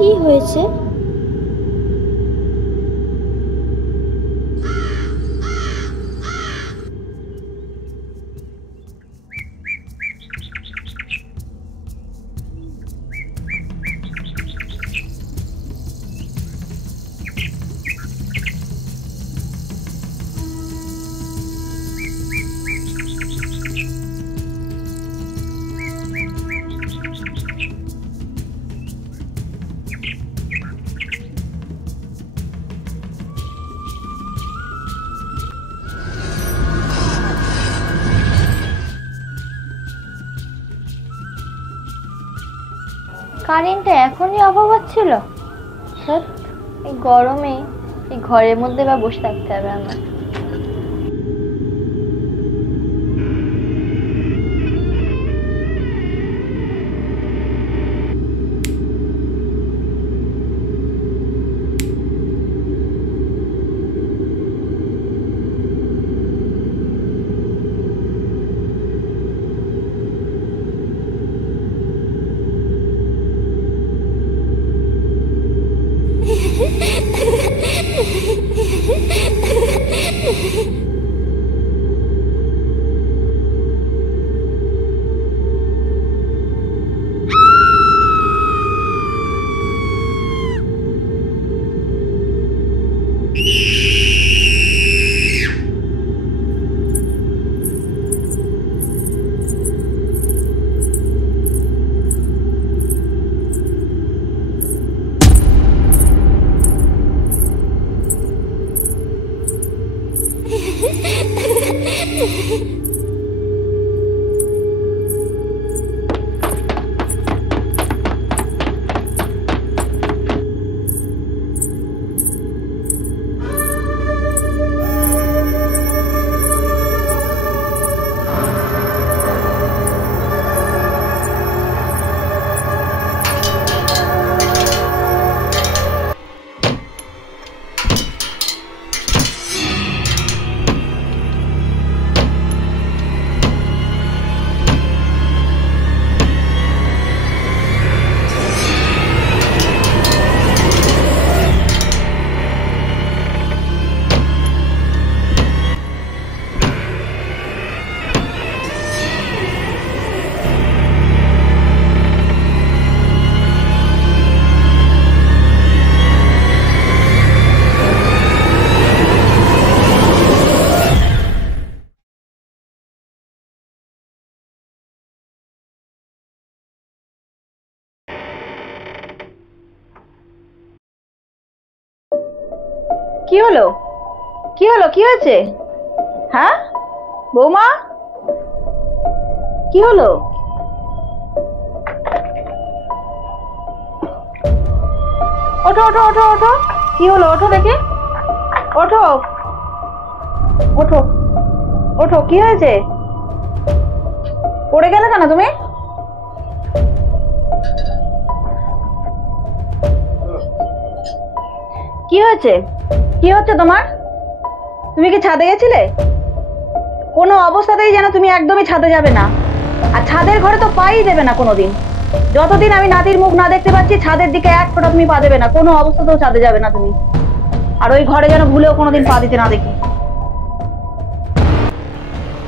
কি হয়েছে? কারেন্টটা এখনই অভাব হচ্ছিল। এই গরমে এই ঘরের মধ্যে বা বসে থাকতে হবে আমার। কি হলো? কি হলো? কি হয়েছে? হ্যাঁ বৌমা, কি হলো? ওঠো ওঠো ওঠো ওঠো, কি হলো? ওঠো দেখে, ওঠো ওঠো ওঠো, কি হয়েছে? পড়ে গেলে কেন তুমি? কি হয়েছে? কি হচ্ছে তোমার? তুমি কি ছাদে গেছিলে? কোনো অবস্থাতেই যেন তুমি একদমই ছাদে যাবে না, আর ছাদের ঘরে তো পাই দেবে না কোনোদিন। যতদিন আমি নাতির মুখ না দেখতে পাচ্ছি ছাদের দিকে এক ফোঁটা তুমি পা দেবে না, কোনো অবস্থাতেও ছাদে যাবে না তুমি। আর ওই ঘরে যেন ভুলেও কোনোদিন পা দিতে না দেখি।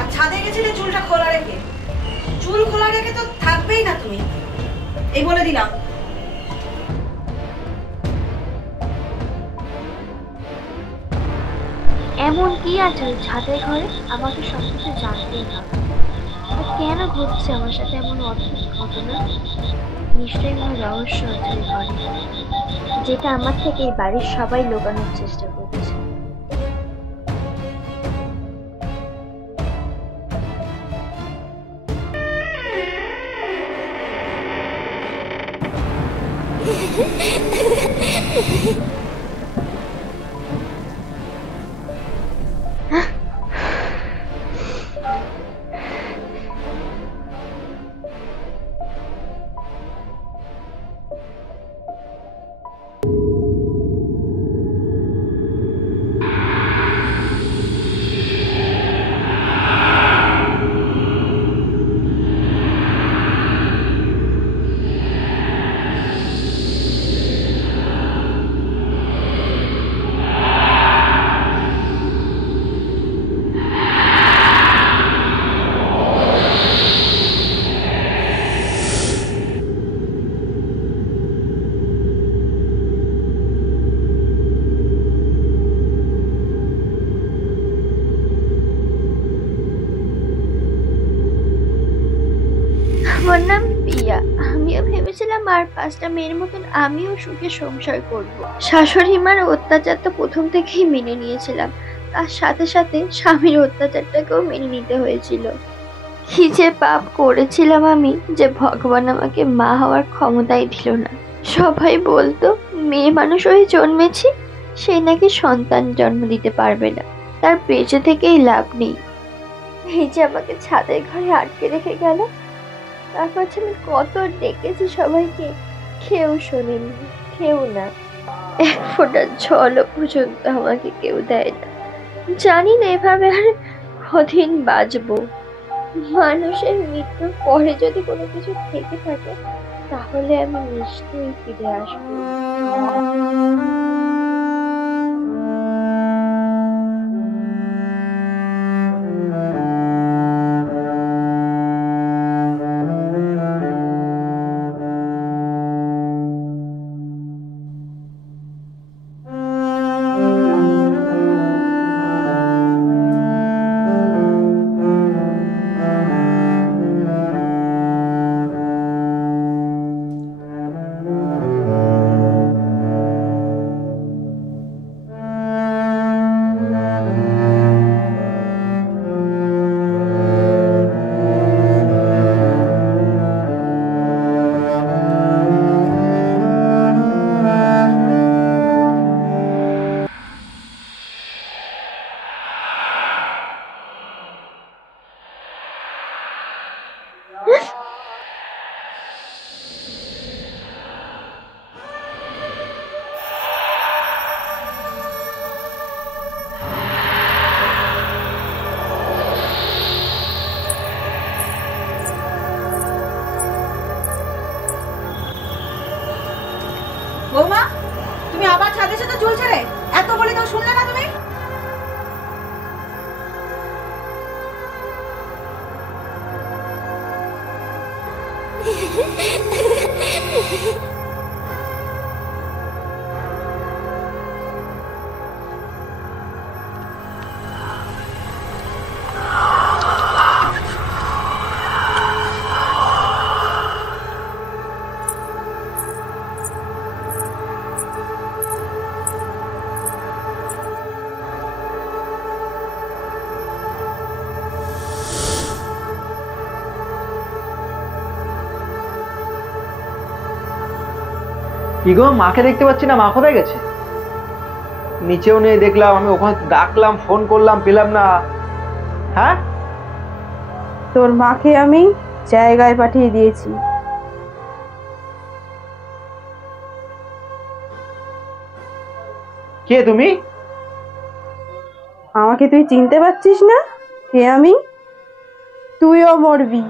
আর ছাদে গেছিলে চুলটা খোলা রেখে, চুল খোলা রেখে তো থাকবেই না তুমি, এই বলে দিলাম। এমন কি আছে ওই ছাদের ঘরে? আমাকে সবকিছু জানতেই হবে। আর কেন ঘটছে আমার সাথে এমন অদ্ভুত ঘটনা? নিশ্চয়ই কোনো রহস্য আছে ওই ঘরে, যেটা আমার থেকে এই বাড়ির সবাই লুকানোর চেষ্টা করছে। পিয়া, আমিও ভেবেছিলাম আর 5টা মেয়ের মতন আমিও সুখে সংসার করব। শাশুড়ি মার অত্যাচার তো প্রথম থেকেই মেনে নিয়েছিলাম, তার সাথে সাথে স্বামীর অত্যাচারটাকেও মেনে নিতে হয়েছিল। কি যে পাপ করেছিলাম আমি যে ভগবান আমাকে মা হওয়ার ক্ষমতাই দিল না। সবাই বলতো মেয়ে মানুষ হয়ে জন্মেছি, সে নাকি সন্তান জন্ম দিতে পারবে না, তার বেঁচে থেকেই লাভ নেই। এই যে আমাকে ছাদের ঘরে আটকে রেখে গেল, তারপর যে আমি কত ডেকেছি সবাইকে, কেউ শোনেনি, কেউ না। এক ফোঁটা জলও পর্যন্ত আমাকে কেউ দেয় না। জানি না এভাবে আর কদিন বাঁচবো। মানুষের মৃত্যুর পরে যদি কোনো কিছু থেকে থাকে, তাহলে আমি নিশ্চয়ই ফিরে আসবো। বৌমা, তুমি আবার ছাদের সাথে ঝুলছে রে? এত বলে তো শুনলে না তুমি? কি গো, মাকে দেখতে পাচ্ছি না, মা কোথায় গেছে? নিচেও নেই দেখলাম, আমি ওখানে ডাকলাম, ফোন করলাম, পেলাম না। হ্যাঁ, তোর মাকে আমি জায়গায় পাঠিয়ে দিয়েছি। কে তুমি? আমাকে তুই চিনতে পারছিস না? কে আমি? তুইও মরবি।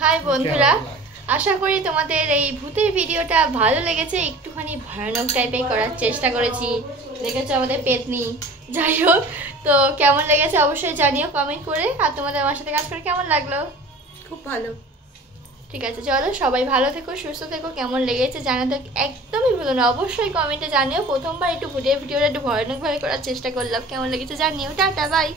হাই বন্ধুরা, আশা করি তোমাদের এই ভূতের ভিডিওটা ভালো লেগেছে। একটুখানি ভয়ানক টাইপের করার চেষ্টা করেছি, দেখেছো আমাদের পেতনি। যাই হোক, তো কেমন লেগেছে অবশ্যই জানিও কমেন্ট করে। আর তোমাদের আমার সাথে কাজ করে কেমন লাগলো? খুব ভালো। ঠিক আছে, চলো সবাই ভালো থেকো, সুস্থ থেকো। কেমন লেগেছে জানাতে একদমই ভুলো না, অবশ্যই কমেন্টে জানিও। প্রথমবার একটু ভূতের ভিডিওটা একটু ভয়ানকভাবে করার চেষ্টা করলাম, কেমন লেগেছে জানিও। Tata, by.